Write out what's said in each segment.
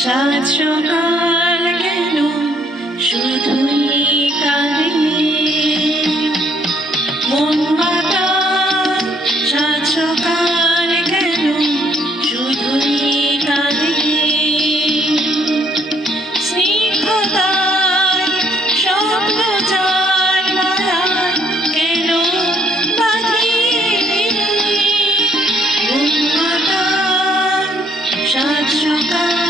সাত সকাল কেন শুধুই কাঁদে মন মাতাল, সাত সকাল কেন শুধুই কাঁদে স্নিগ্ধতায় স্বপ্ন চায় মায়ায় কেন বাঁধে মন মাতাল, সাত সকাল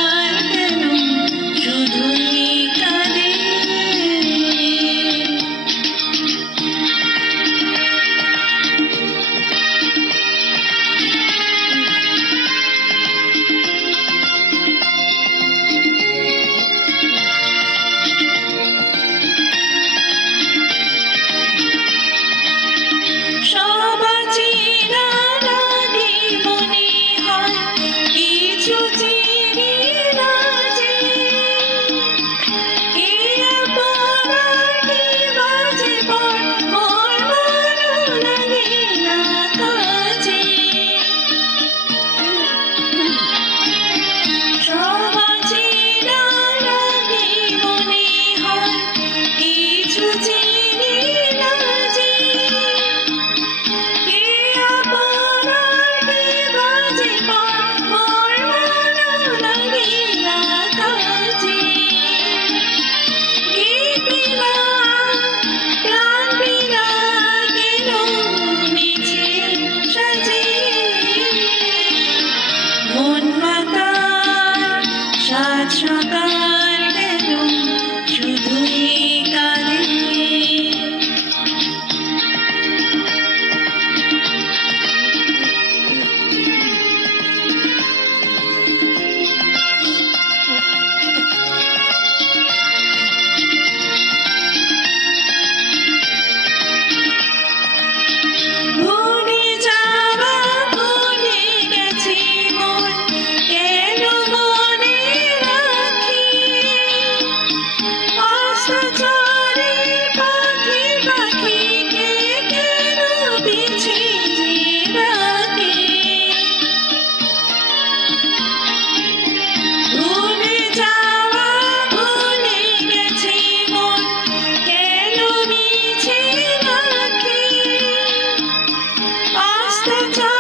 সকাল কেন শুধুই কাঁদে ভুলে যাওয়া ভুলে গেছি মন কেন মনে রাখি অসচরে পাখি পাখিকে কেন পিছে রাখি ভুলে যাওয়া ভুলে গেছি মন কেন মিছে রাখি অসচরে